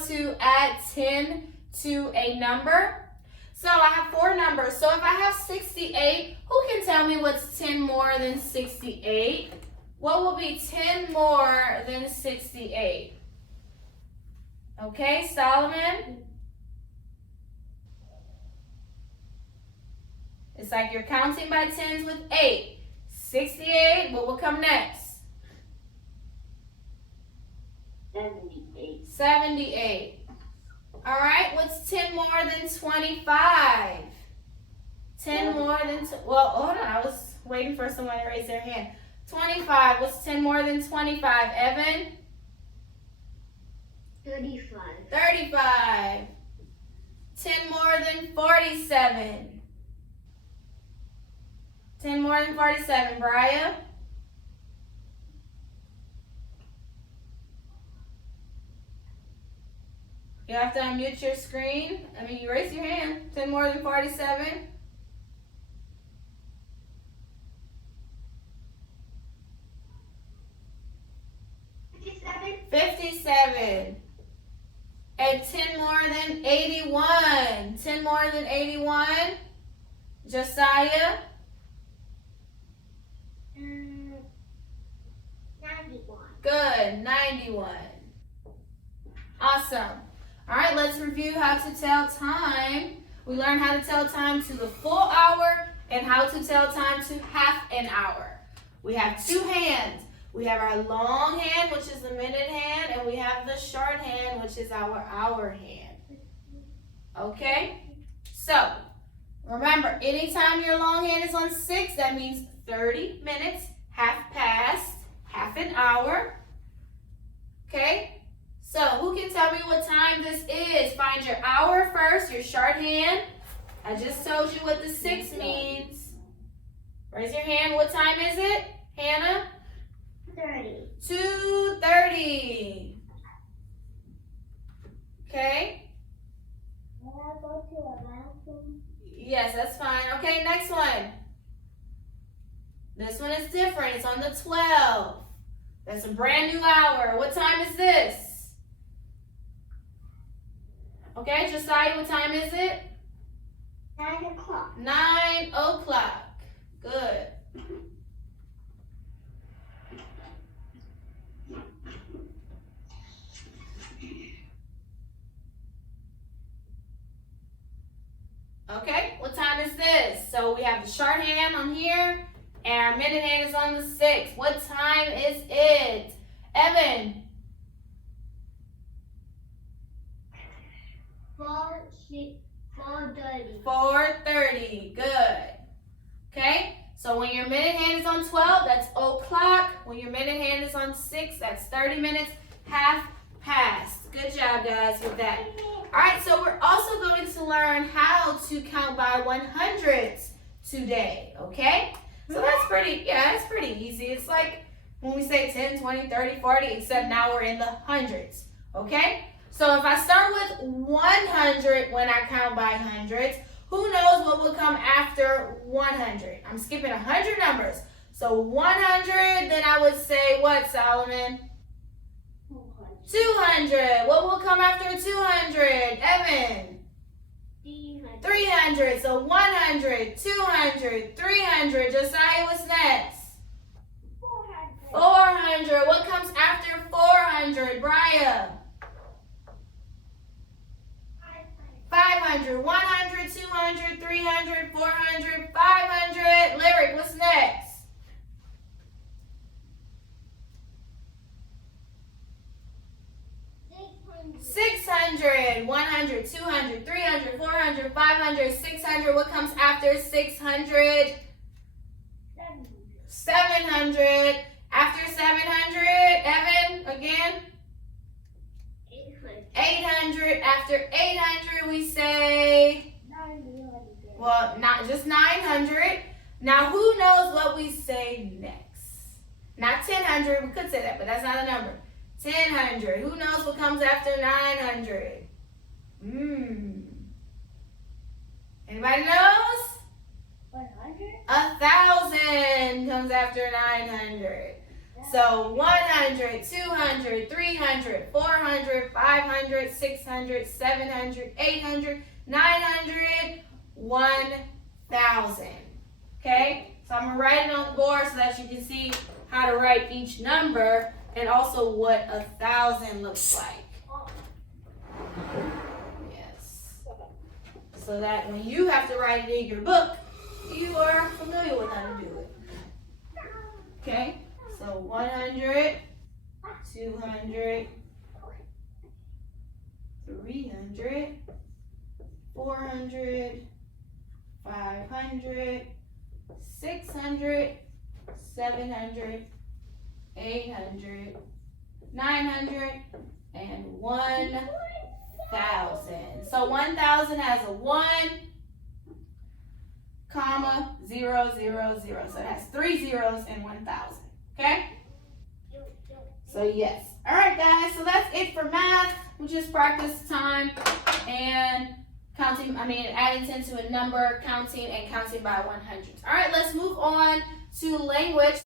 to add 10 to a number. So I have 4 numbers. So if I have 68, who can tell me what's 10 more than 68? What will be 10 more than 68? Okay, Solomon? It's like you're counting by tens with 8. 68, what will come next? 78. 78. All right, what's 10 more than 25? 10 more than, well, hold on, I was waiting for someone to raise their hand. 25, what's 10 more than 25? Evan? 35. 35. 10 more than 47. 10 more than 47, Brian? You have to unmute your screen. I mean, you raise your hand. 10 more than 47. 57. 57. And 10 more than 81. 10 more than 81. Josiah? 91. Good. 91. Awesome. All right, let's review how to tell time. We learned how to tell time to the full hour and how to tell time to half an hour. We have 2 hands. We have our long hand, which is the minute hand, and we have the short hand, which is our hour hand. Okay? So, remember, anytime your long hand is on 6, that means 30 minutes, half past, half an hour. Okay? So, who can tell me what time this is? Find your hour first, your short hand. I just told you what the 6 means. Raise your hand. What time is it, Hannah? 30. 2:30. Okay? May I go to a bathroom? Yes, that's fine. Okay, next one. This one is different. It's on the 12. That's a brand new hour. What time is this? Okay, Josiah, what time is it? 9 o'clock. 9 o'clock. Good. Okay, what time is this? So we have the short hand on here, and our minute hand is on the 6. What time is it? Evan? 4:30. 4:30. Good. Okay, so when your minute hand is on 12, that's o'clock. When your minute hand is on 6, that's 30 minutes, half past. Good job, guys, with that. All right, so we're also going to learn how to count by 100s today, okay? So that's pretty easy. It's like when we say 10, 20, 30, 40, except now we're in the hundreds, okay? So if I start with 100 when I count by hundreds, who knows what will come after 100? I'm skipping 100 numbers. So 100, then I would say what, Solomon? 200. What will come after 200? Evan? 300. So 100, 200, 300. Josiah, what's next? 400. What comes after 400? Brian? 500, 100, 200, 300, 400, 500. Lyric, what's next? 600, 100, 200, 300, 400, 500, 600. What comes after 600? 700. After 700, Evan, again? 800. After 800, we say, well, not just 900. Now, who knows what we say next? Not 1000. We could say that, but that's not a number. 1000. Who knows what comes after 900? Anybody knows? 100. 1000 comes after 900. So 100, 200, 300, 400, 500, 600, 700, 800, 900, 1,000. Okay? So I'm going to write it on the board so that you can see how to write each number and also what 1,000 looks like. Yes. So that when you have to write it in your book, you are familiar with how to do it. Okay? So 100, 200, 300, 400, 500, 600, 700, 800, 900, and 1,000. So 1,000 has a 1, comma, 0, 0, 0. So it has 3 zeros and 1,000. Okay? So yes. All right, guys. So that's it for math. We just practice time and adding 10 to a number, counting, and counting by 100s. All right, let's move on to language.